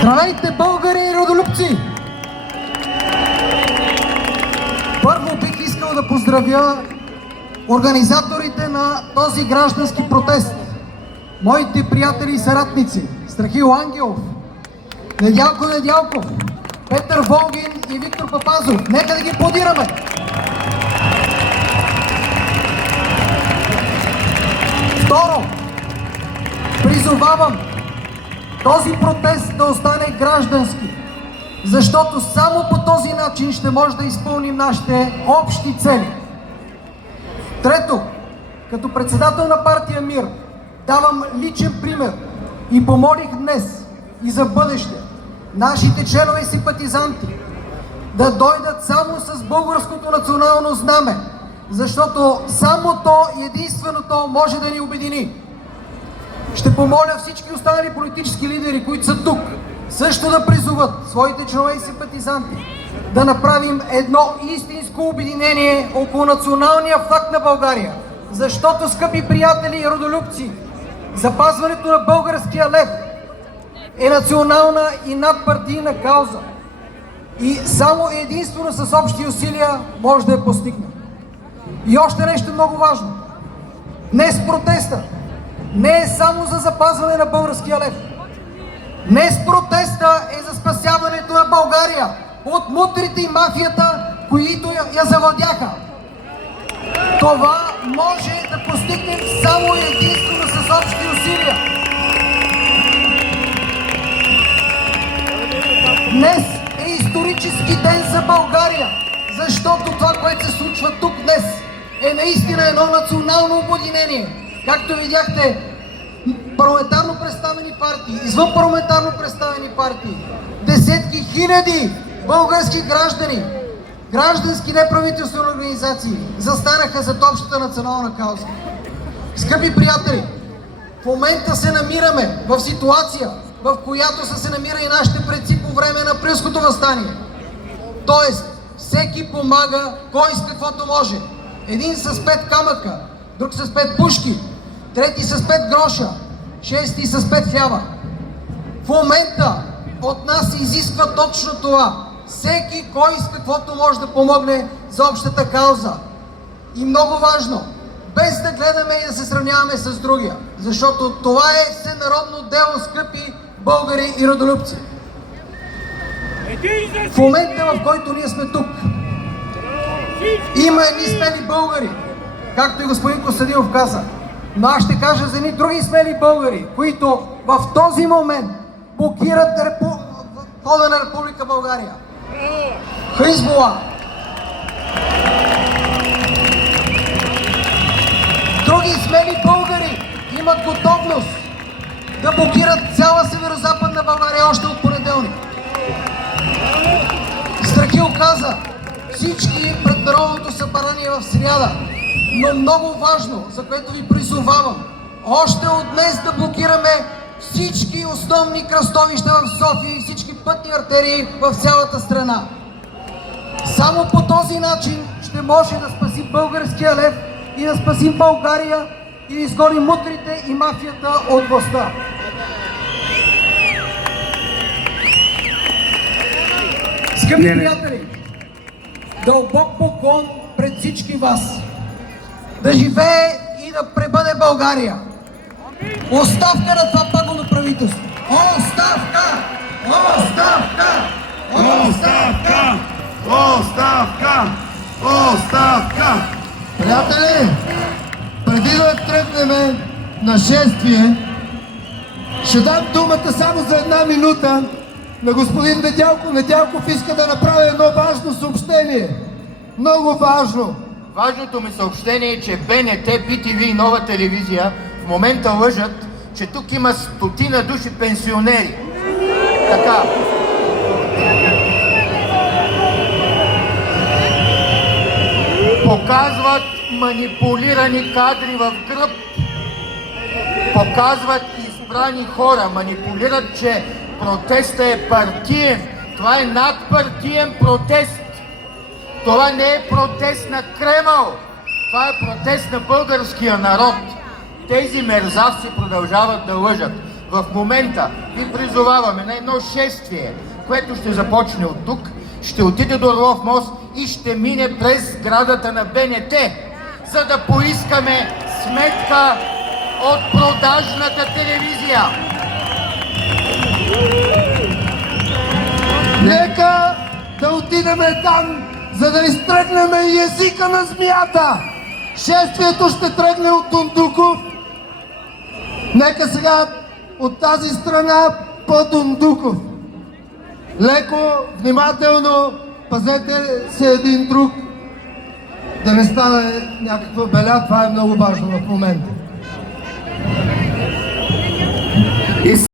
Здравейте, българи и родолюбци! Първо бих искал да поздравя организаторите на този граждански протест. Моите приятели и съратници Страхил Ангелов, Недялко Недялков, Петър Волгин и Виктор Папазов. Нека да ги аплодираме! Второ, призовавам този протест да остане граждански, защото само по този начин ще може да изпълним нашите общи цели. Трето, като председател на партия МИР давам личен пример и помолих днес и за бъдеще нашите членове и симпатизанти да дойдат само с българското национално знаме, защото само то и единственото може да ни обедини. Ще помоля всички останали политически лидери, които са тук, също да призоват своите членове и симпатизанти да направим едно истинско обединение около националния флаг на България. Защото, скъпи приятели и родолюбци, запазването на българския лев е национална и надпартийна кауза. И само единствено с общи усилия може да я постигнем. И още нещо много важно. Днес протестът не е само за запазване на българския лев. Днес протеста е за спасяването на България от мутрите и мафията, които я завладяха. Това може да постигнем само единствено с общи усилия. Днес е исторически ден за България, защото това, което се случва тук днес, е наистина едно национално обединение. Както видяхте, парламентарно представени партии, извън парламентарно представени партии, десетки хиляди български граждани, граждански неправителствени организации застанаха зад общата национална кауза. Скъпи приятели, в момента се намираме в ситуация, в която са се намирали нашите предци по време на Априлското въстание. Тоест, всеки помага кой с каквото може. Един с 5 камъка, друг с 5 пушки, трети с 5 гроша, шести с 5 хляба. В момента от нас се изисква точно това. Всеки кой с каквото може да помогне за общата кауза. И много важно, без да гледаме и да се сравняваме с другия. Защото това е всенародно дело, скъпи българи и родолюбци. В момента, в който ние сме тук, има едни смели българи, както и господин Костадинов каза. Но аз ще кажа за едни други смели българи, които в този момент блокират хода на Република България. Хизбула. Други смели българи имат готовност да блокират цяла северо-западна България още от понеделник. Страхил каза, всички пред Народното събрание в сряда, но много важно, за което ви призовавам, още от днес да блокираме всички основни кръстовища в София и всички пътни артерии в цялата страна. Само по този начин ще може да спасим българския лев и да спасим България и да изгоним мутрите и мафията от властта. Скъпи приятели, дълбок поклон пред всички вас. Да живее и да пребъде България. Оставка на това пагубно правителство. Оставка! Оставка! Оставка! Оставка! Оставка! Приятели, преди да тръгнем на шествие, ще дам думата само за 1 минута на господин Недялко. Недялков иска да направи едно важно съобщение. Много важно. Важното ми съобщение е, че БНТ, BTV и Нова телевизия в момента лъжат, че тук има 100 души пенсионери. Така. Показват манипулирани кадри в гръб. Показват избрани хора. Манипулират, че протестът е партиен. Това е надпартиен протест. Това не е протест на Кремъл. Това е протест на българския народ. Тези мерзавци продължават да лъжат. В момента ви призоваваме на едно шествие, което ще започне от тук, ще отиде до Орлов мост и ще мине през сградата на БНТ, за да поискаме сметка от продажната телевизия. Нека да отидем там, за да изтръгнем езика на змията. Шествието ще тръгне от Дондуков. Нека сега от тази страна по Дондуков. Леко, внимателно, пазете се един друг, да не стане някаква беля. Това е много важно в момента.